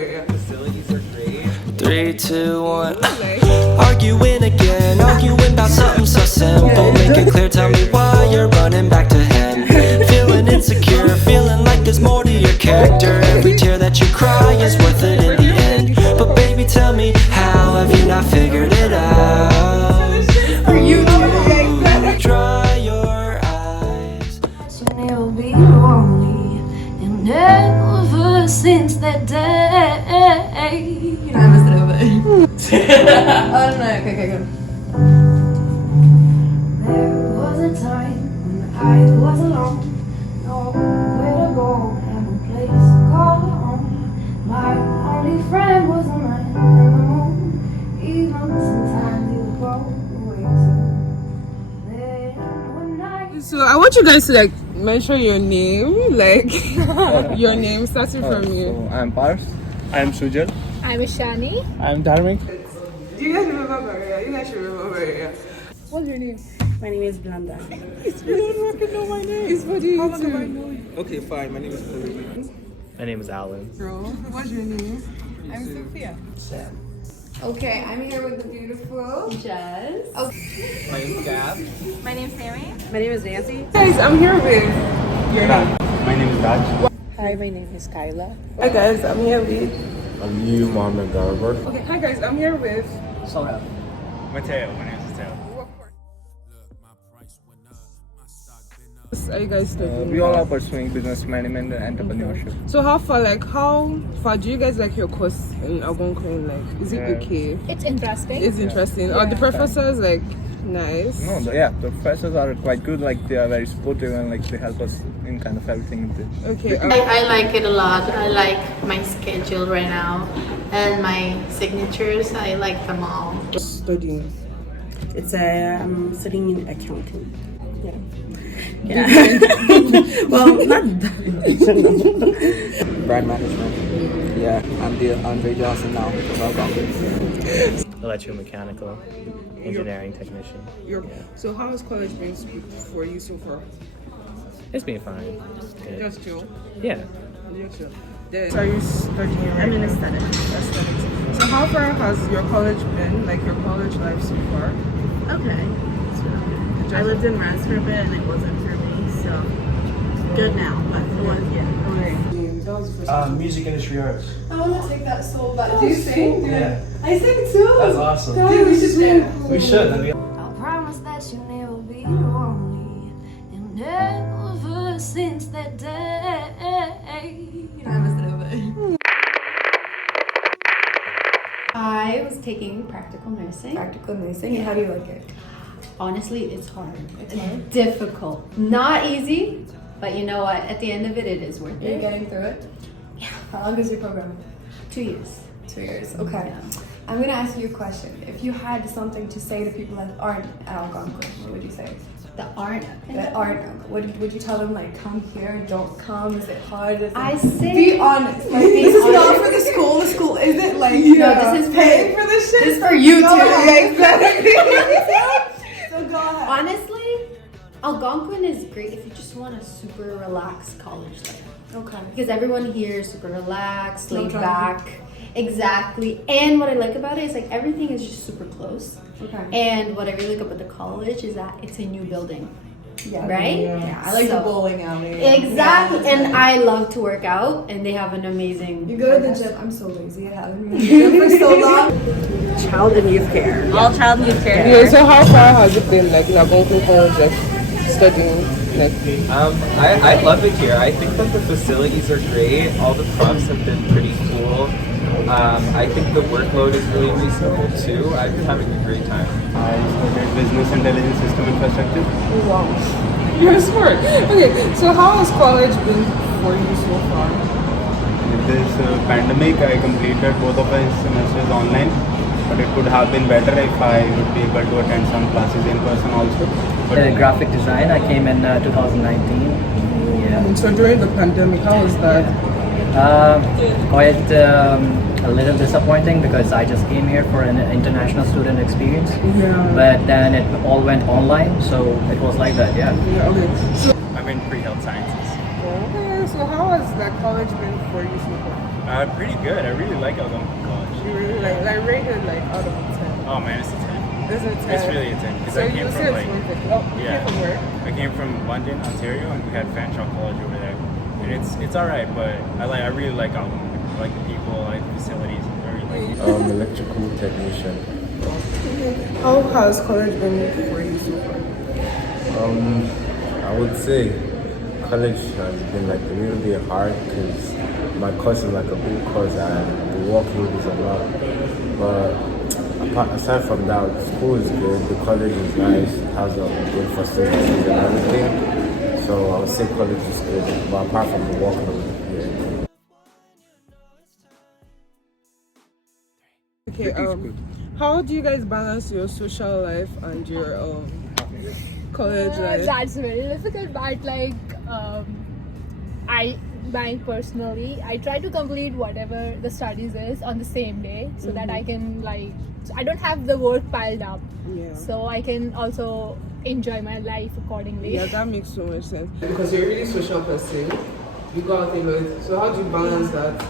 Facilities are great. 3, 2, 1. Arguing again, arguing about something so simple. Make it clear, tell me why you're running back to him. Feeling insecure, feeling like there's more to your character. Every tear that you cry is worth it in the end. But baby, tell me, how have you not figured it out? For you to dry your eyes. You'll never be lonely, and ever since that day. I messed it up. Oh no, okay, good. There was a time when I was alone, nowhere to go and no place to call home. My only friend was a man in the moon, even sometimes he would go away too. Then one night. So I want you guys to like mention your name, like your name starting from you. So I'm Pars. I'm Sujal. I'm Ishani. I'm Dharmik. Do you guys remember Maria? You guys should remember Maria. What's your name? My name is Blanda. You don't fucking know my name. It's funny. How long have I known you? Okay, fine. My name is Pauline. My name is Alan. Bro, what's your name? I'm Sophia. Sam. Okay, I'm here with the beautiful Jess. Okay. My name is Gab. My name's Sammy. My name is Nancy. Guys, I'm here with your name. My name is Raj. Hi, my name is Kyla. Hi guys, I'm here with. I'm you, Mohammed Garber. Okay, hi guys, I'm here with. Mateo. My name is Mateo. Are you guys studying? We all are pursuing business management and entrepreneurship. So how far do you guys like your course in Algonquin? Like, is it okay? It's interesting. It's interesting. Are the professors like nice? No, the professors are quite good. Like they are very supportive and like they help us in kind of everything. Okay. I like it a lot. I like my schedule right now and my signatures. I like them all. Studying. It's I'm studying in accounting. Yeah. Yeah. Well, not Brand management. Yeah, I'm the Andre Johnson now. From Algonquin. Electromechanical engineering technician. So how has college been for you so far? It's been fine. Good. Just chill. Yeah. Just chill. So are you studying right I'm in now? aesthetics. Aesthetics. So how far has your college been? Like your college life so far? Okay. It's been okay. I lived in Rance for a bit and it wasn't for me, so good now. But it was, music industry arts. I want to take that so bad. Do you sing? Yeah. I sing too. That's awesome. Dude, we should sing. We should. That'd be I promise that you'll never be lonely, and ever since that day. I messed it up. I was taking practical nursing. Practical nursing. How do you like it? Honestly, it's hard. It's difficult. Not easy, but you know what? At the end of it, it is worth Are you it. getting through it? Yeah. How long is your program? 2 years. 2 years. Okay. Yeah. I'm gonna ask you a question. If you had something to say to people that aren't at Algonquin, what would you say? The art. That aren't. Would you tell them like come here, don't come? Is it hard? Is it... I say Be honest. Like, this is not for the school. The school is it like No, this is paying for this shit? This is for you No, too. yeah, exactly. So go ahead. Honestly, Algonquin is great if you just want a super relaxed college life. Okay. Because everyone here is super relaxed, No laid drama. back. Exactly. And what I like about it is like everything is just super close. Okay. And what I really like about the college is that it's a new building. Yeah. Right? Yeah. I like the bowling alley. Exactly. Yeah, And I love to work out and they have an amazing You go to the gym. I'm so lazy. I haven't been to the gym for so long. child and youth care. All child and youth care. Yeah, so how far has it been like in Algonquin College like studying? Like I love it here. I think that the facilities are great. All the profs have been pretty cool. I think the workload is really reasonable too. I've been having a great time. I studied business intelligence system infrastructure. wow. You're smart. Okay, so how has college been for you so far? With this pandemic, I completed both of my semesters online. But it could have been better if I would be able to attend some classes in person also. But graphic design. I came in 2019. Yeah. And so during the pandemic, how was that? Quite a little disappointing because I just came here for an international student experience. Yeah. But then it all went online, so it was like that. Yeah. Yeah. Okay. So I'm in pre-health sciences. okay. So how has that college been for you so far? Pretty good. I really like Algonquin College. You really like rated like out of 10. Oh man, it's a 10. Is it 10? It's really a 10 because So I you came say from it's like worth it. Oh, you yeah, came from where? I came from London, Ontario, and we had Fanshawe College over there. And it's all right, but I really like Algonquin. I like the people, I like the facilities. I really like electrical technician. How has college been for you so far? I would say college has been like a little bit hard because my course is like a big course and the workload is a lot. But aside from that, school is good, the college is nice, it has a good facilities and everything. So I would say college is good, but apart from the workload, yeah. Okay, how do you guys balance your social life and your college life? That's very difficult, but like mine personally, I try to complete whatever the studies is on the same day so that I can like, I don't have the work piled up. Yeah. So I can also enjoy my life accordingly. Yeah, that makes so much sense. Because you're a really social person, you go out a lot. So how do you balance that?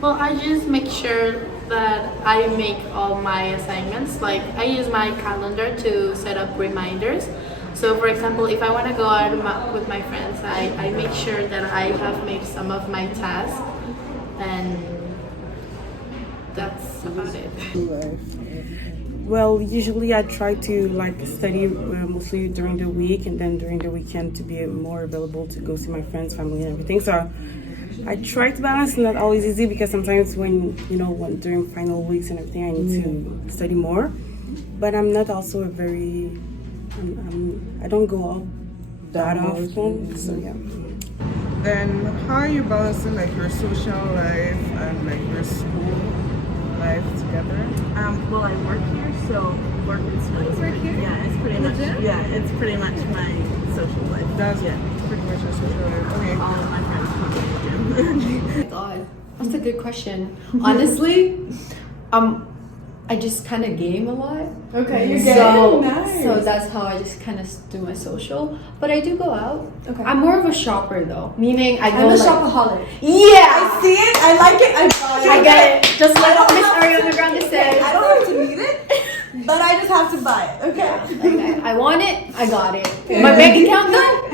Well, I just make sure that I make all my assignments. Like I use my calendar to set up reminders. So for example, if I want to go out with my friends, I make sure that I have made some of my tasks, and that's about it. Well, usually I try to like study mostly during the week, and then during the weekend to be more available to go see my friends, family, and everything. So I try to balance, not always easy because sometimes when during final weeks and everything, I need to study more. But I'm not also a very I don't go out that often, so yeah. Then how are you balancing like your social life and like your school life together? Well, I work here, so work and study. You work here? Yeah, it's pretty much. Yeah, it's pretty much my social life. That's pretty much your social life. Okay. All of my friends come to the gym. Oh my god, that's a good question. Honestly, I just kind of game a lot. Okay, you so, nice. So that's how I just kind of do my social. But I do go out. Okay. I'm more of a shopper though, meaning I go. I'm a like, shopaholic. Yeah, I see it. I like it. I buy it. I get it. Just like what Miss Ariana Grande said. I don't have to need it, but I just have to buy it. Okay. Like I want it. I got it. My bank account though.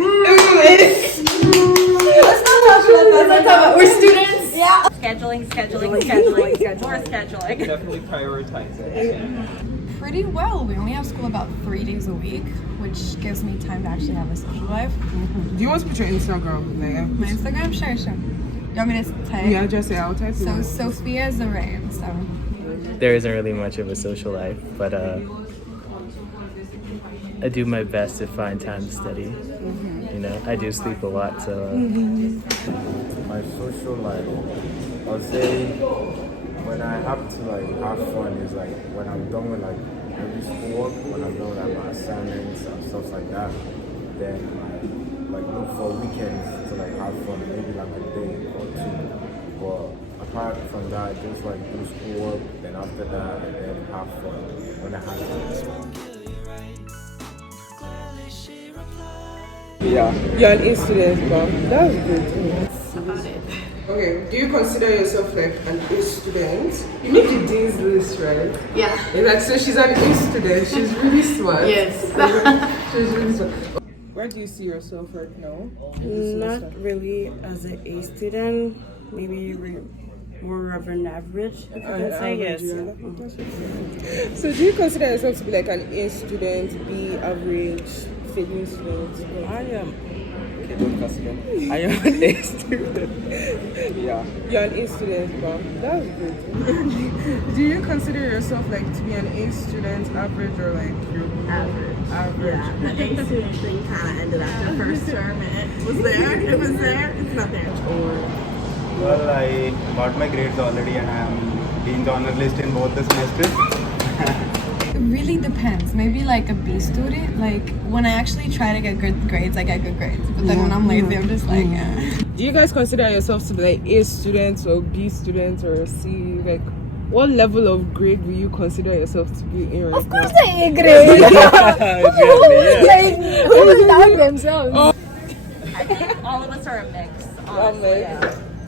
Let's not talk about that. Let's talk about we're students. Yeah. Scheduling. More scheduling. Definitely prioritize it. Pretty well. We only have school about 3 days a week, which gives me time to actually have a social life. Do you want to put your Instagram there? My Instagram? Sure. You want me to type? Yeah, just say I'll type it. So Sophia Zarain. So there isn't really much of a social life, but I do my best to find time to study. You know, I do sleep a lot, so. My social life, I'll say when I have to like have fun is like when I'm done with like every schoolwork, when I'm done with like, my assignments and stuff like that, then I like look for weekends to like have fun, maybe like a day or two. But apart from that, just like do schoolwork, then after that, and then have fun when I have fun. Yeah. You're an A student, but that's good. That's about it. Okay, do you consider yourself like an A student? You make the dean's list, right? Yeah. It's like, so she's an A student. She's really smart. Yes. She's really smart. Where do you see yourself right now? Not really as an A student, maybe more of an average, if you can say. Yes. Yeah. So do you consider yourself to be like an A student, B average, failing student? I am an A student. Yeah. You're an A student, but that's good. Do you consider yourself like to be an A student, average, or like you're Average. Average. Yeah, the A student thing kind of ended after first term, and it was there. It's not there. Well, I got my grades already and I am Dean's honor list in both the semesters. it really depends. Maybe like a B student. Like when I actually try to get good grades, I get good grades. But then when I'm lazy, I'm just like. Do you guys consider yourselves to be like A students or B students or C? Like, what level of grade will you consider yourself to be in right now? Of course, the A grade. Who will doubt themselves? I think all of us are a mix. Honestly.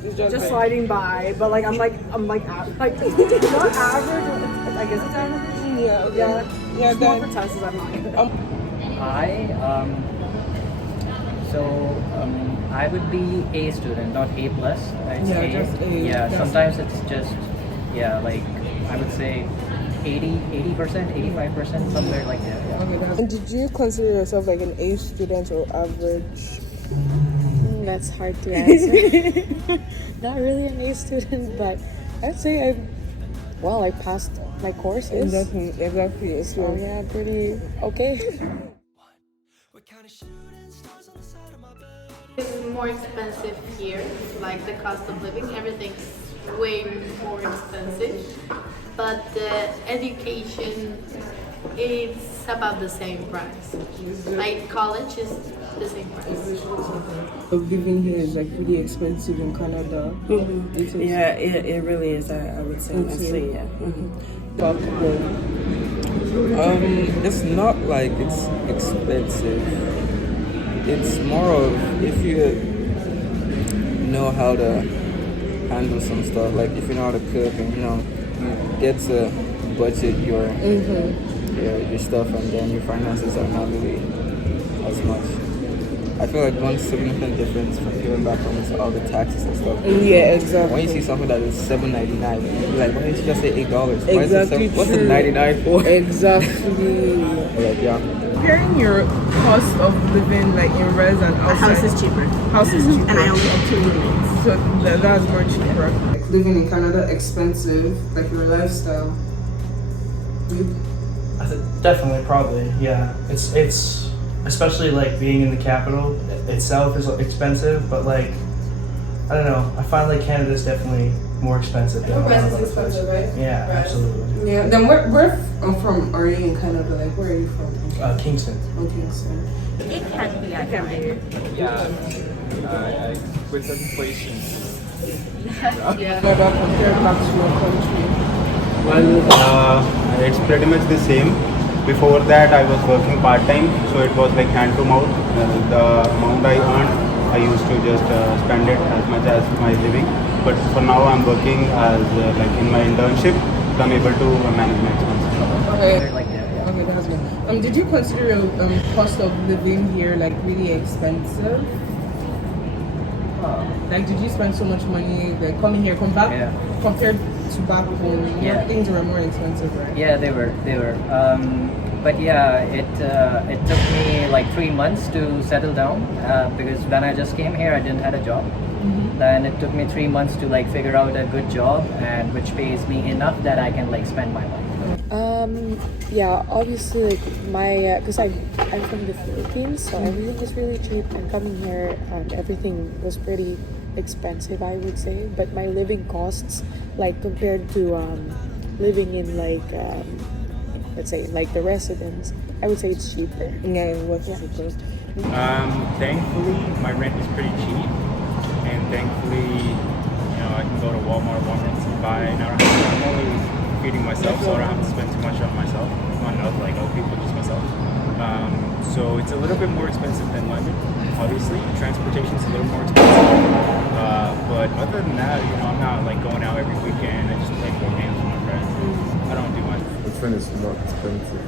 It's just sliding by. But like I'm like not average. I guess it's average. Yeah. Okay. Yeah. It's more for tests. I'm not good. I would be A student, not A plus. It's Yeah, A. just A. Yeah, That's sometimes it's just like I would say 80%, 85%, somewhere like that. Yeah. Okay, and did you consider yourself like an A student or average? That's hard to answer. Not really an A student, but I'd say I passed my courses. Exactly. So yeah, pretty okay. It's more expensive here, like the cost of living, everything's way more expensive. But the education, it's about the same price. Like college is the same price. Living here is like really expensive in Canada. Mm-hmm. Yeah, it really is. I would say honestly, yeah. Back home. It's not like it's expensive. It's more of if you know how to handle some stuff, like if you know how to cook and you get to budget your stuff, and then your finances are not really as much. I feel like one significant difference from here back home is all the taxes and stuff. Yeah, exactly. When you see something that is $7.99, you're like, why didn't you just say $8? Exactly. What's the 99 for? Exactly. Like, yeah. Comparing your cost of living like in res and outside. House is cheaper. House is cheaper. And I only have 2 roommates. So that's more cheaper. Like living in Canada, expensive, like your lifestyle. Definitely, probably, yeah. It's especially like being in the capital itself is expensive, but like I don't know. I find like Canada is definitely more expensive than a lot of other places. Right? Yeah, absolutely. Yeah. Then where from are you in Canada? Like where are you from? Kingston. Oh, Kingston. It can be, I can Yeah. With inflation. Yeah. What about compared back to your country? Well, it's pretty much the same. Before that, I was working part-time, so it was like hand-to-mouth. The amount I earned, I used to just spend it as much as my living. But for now, I'm working as like in my internship, so I'm able to manage my expenses. Okay. Okay, that's good. Did you consider your cost of living here like really expensive? Like, did you spend so much money like coming here, compared to back home? Yeah. Things were more expensive, right? Yeah, they were. But yeah, it took me like 3 months to settle down because when I just came here, I didn't have a job. Then it took me 3 months to like figure out a good job and which pays me enough that I can like spend my life. Yeah, obviously like my because I'm from the Philippines, so everything is really cheap, and coming here everything was pretty expensive, I would say. But my living costs, like compared to living in like let's say like the residence, I would say it's cheaper. Yeah, what's cheaper? Thankfully, my rent is pretty cheap, and thankfully, I can go to Walmart and buy. And I'm only feeding myself, so I don't have to spend too much on myself, on like other people, just myself. So it's a little bit more expensive than London. Obviously, transportation is a little more expensive. But other than that, I'm not like going out every weekend. I just play board games with my friends. I don't do much. Which one is not expensive?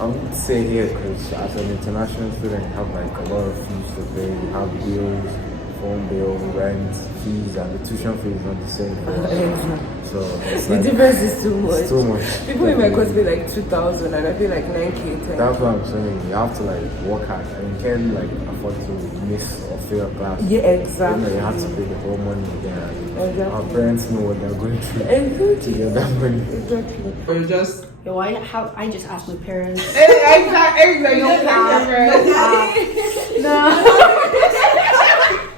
I would say here, because as an international student, you have like a lot of fees to pay. You have bills, phone bill, rent, fees, and the tuition fee is not the same. So the difference is too much. It's too much. People in my course pay like 2,000 and I pay like 9K. That's what I'm saying. You have to like work hard, and you can't like afford to miss or fail a class. Yeah, exactly. You have to pay the whole money again. Exactly. Our parents know what they're going through to get that money. Exactly. Or just Yo, I just asked my parents. Exactly. No.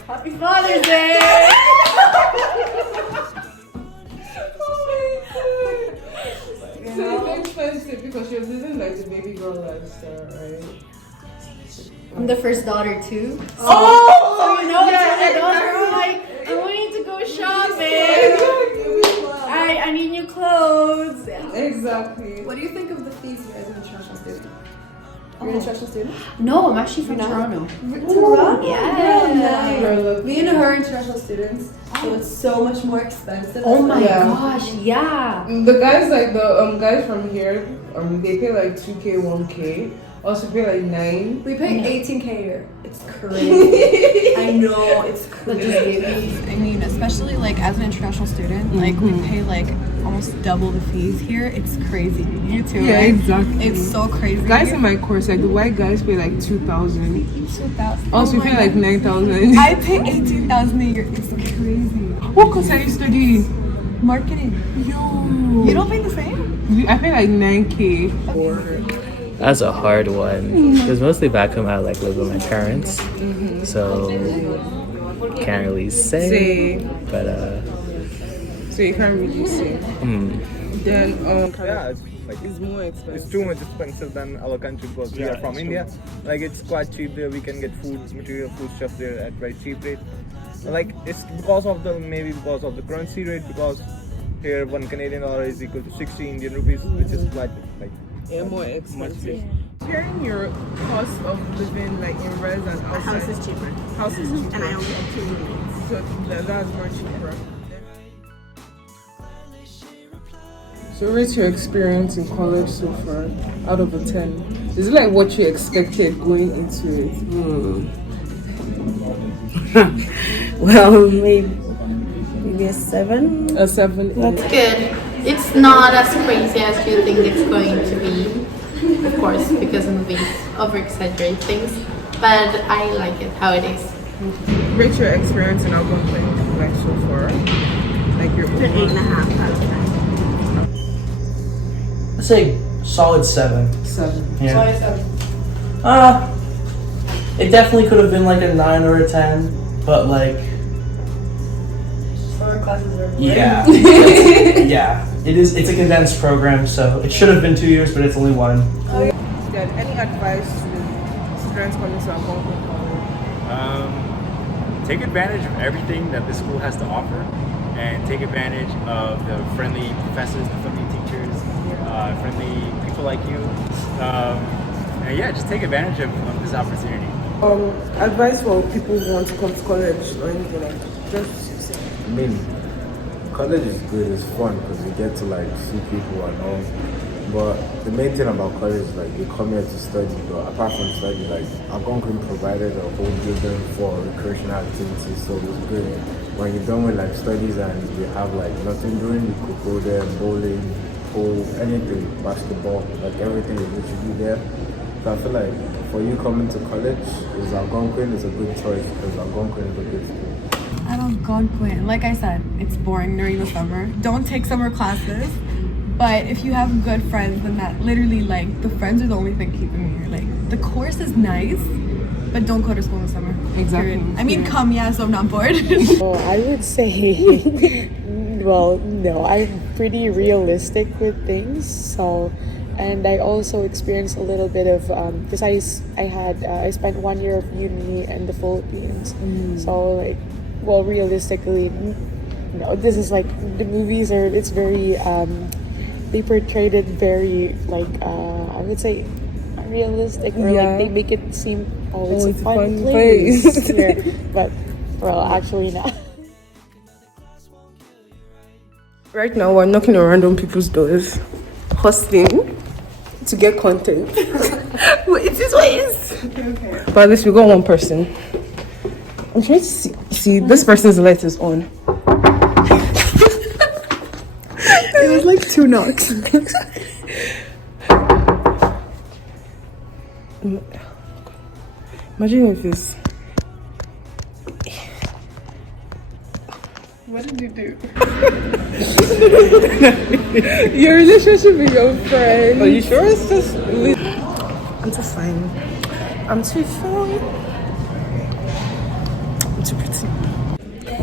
Happy Father's Day. So it's expensive because you're living like the baby girl lifestyle, right? I'm the first daughter too. So, Oh! so yeah, Yeah, I'm like, I want you to go shopping. I need new clothes. Exactly. What do you think of the fees as an international student? You're an international student? No, I'm actually from You're not? Toronto. Toronto? Yeah. Nice. Me and her are international students, so it's so much more expensive. Oh my Yeah. gosh, yeah. The guys like the guys from here, they pay like 2K, 1K. Also pay like 9. We pay 18K here. It's crazy. I know, it's crazy. I mean, especially like as an international student, like we pay like almost double the fees here. It's crazy. You too, Yeah, right? exactly. It's so crazy. Guys in my course, like the white guys pay like 2,000. 2,000. Also Oh pay my like God. 9,000. I pay 18,000 a year. It's crazy. What course are you studying? Marketing. Yo. You don't pay the same? I pay like 9K. That's a hard one. Because mostly back home, I like live with my parents, so can't really say. But So you can't really say. Then Yeah, it's more expensive. It's too much expensive than our country because we are from India. Like it's quite cheap there. We can get food material, food stuff there at very cheap rate. Like it's because of the currency rate, because here one Canadian dollar is equal to 60 Indian rupees, which is quite like more expensive. Sharing your cost of living like in res and outside. House is cheaper. House is cheaper. And I only have 2 roommates. So that's more cheaper. So rate your experience in college so far out of a 10. Is it like what you expected going into it? Well, maybe a 7. A 7. That's good. It's not as crazy as you think it's going to be, of course, because movies over-exaggerate things. But I like it how it is. Rate your experience in Algonquin like so far. Like your 8.5 out of 10. I'd say solid 7. 7. Yeah. Solid 7. It definitely could have been like a 9 or a 10, but like, Our classes are yeah, yeah. It's a condensed program, so it should have been 2 years, but it's only 1. Then any advice to students coming to Algonquin College? Take advantage of everything that the school has to offer, and take advantage of the friendly professors, the friendly teachers, friendly people like you. And yeah, just take advantage of this opportunity. Advice for people who want to come to college or anything like that. Just I mean, college is good, it's fun because you get to like see people and all. But the main thing about college is like you come here to study, but apart from study, like Algonquin provided a whole building for recreational activities, so it's good. When you're done with like studies and you have like nothing doing, you could go there, bowling, pool, anything, basketball, like everything is literally there. So I feel like for you coming to college, Algonquin is a good choice because Algonquin is a good school. At Algonquin, like I said, it's boring during the summer. Don't take summer classes. But if you have good friends, then that literally, like, the friends are the only thing keeping me here. Like, the course is nice, but don't go to school in the summer. Exactly. Period. I mean, come, yeah, so I'm not bored. Well, I would say, well, no, I'm pretty realistic with things. So, and I also experienced a little bit of, because I spent 1 year of uni in the Philippines. So, like, well, realistically, no, this is like, the movies are, it's very, they portrayed it very like I would say realistic, or like they make it seem it's a fun place. Here. But well, actually not. right now we're knocking on random people's doors, hustling to get content. But it is what it is. Okay. But at least we got one person. I'm trying to see this person's light is on. It was like 2 knocks. Imagine if it's... What did you do? Your relationship with your friend. Are you sure it's just... I'm too fine. I'm too fine. I'm too pretty.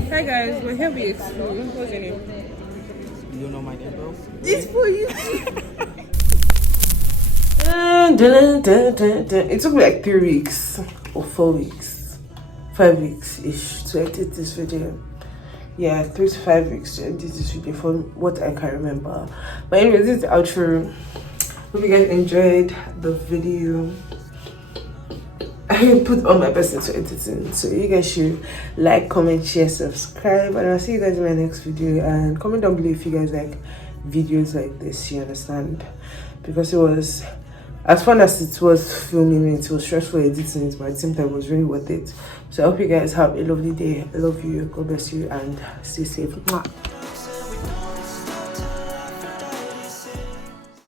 Hi guys, we're here with Expo. What's your name? You don't know my name, bro? It's for you. It took me like 3 weeks or 4 weeks, 5 weeks ish to edit this video. Yeah, 3 to 5 weeks to edit this video from what I can remember. But anyway, this is the outro. Hope you guys enjoyed the video. I put all my best into editing. So you guys should like, comment, share, subscribe, and I'll see you guys in my next video. And comment down below if you guys like videos like this, you understand? Because it was, as fun as it was filming it, was stressful editing it, but at the same time it was really worth it. So I hope you guys have a lovely day. I love you, God bless you, and stay safe. Mwah.